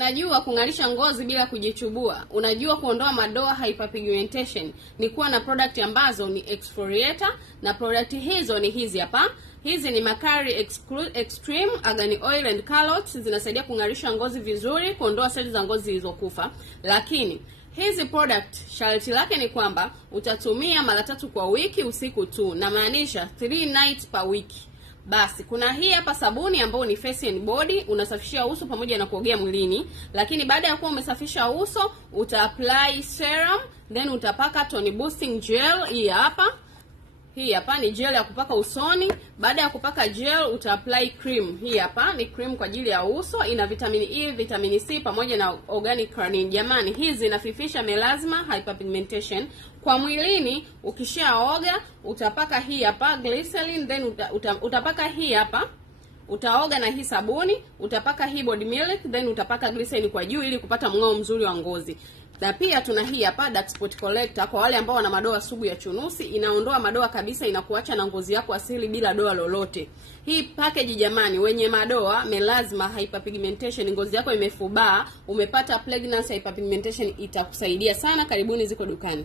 Unajua kung'arisha ngozi bila kujichubua, unajua kuondoa madoa hyperpigmentation, ni kuwa na product ambazo ni exfoliator, na product hizo ni hizi hapa. Hizi ni Makari Extreme Argan Oil and Calots, zinasaidia kung'arisha ngozi vizuri, kuondoa seli za ngozi zilizokufa. Lakini hizi product sharti lake ni kwamba utatumia mara 3 kwa wiki, usiku tu, na maanisha 3 nights per week. Basi kuna hii hapa sabuni ambayo ni face and body, unasafishia uso pamoja na kuogea mwilini. Lakini baada ya kuwa umesafisha uso, uta-apply serum, then utapaka tone boosting gel. Hii hapa ni gel ya kupaka usoni. Baada ya kupaka gel, uta-apply cream. Hii hapa ni cream kwa ajili ya uso, ina vitamini E, vitamini C pamoja na organic carnine. Jamani, hizi zinafifisha melasma, hyperpigmentation. Kwa mwilini, ukishaoga, utapaka hii hapa glycerin, then utapaka hii hapa. Utaoga na hii sabuni, utapaka hii body milk, then utapaka glycerin kwa juu ili kupata mng'ao mzuri wa ngozi. Na pia tuna hii hapa dark spot collector kwa wale ambao wana madoa sugu ya chunusi, inaondoa madoa kabisa, inakuacha na ngozi yako asili bila doa lolote. Hii package jamani, wenye madoa, melasma, hyperpigmentation, ngozi yako imefubaa, umepata pregnancy hyperpigmentation, itakusaidia sana. Karibuni, ziko dukani.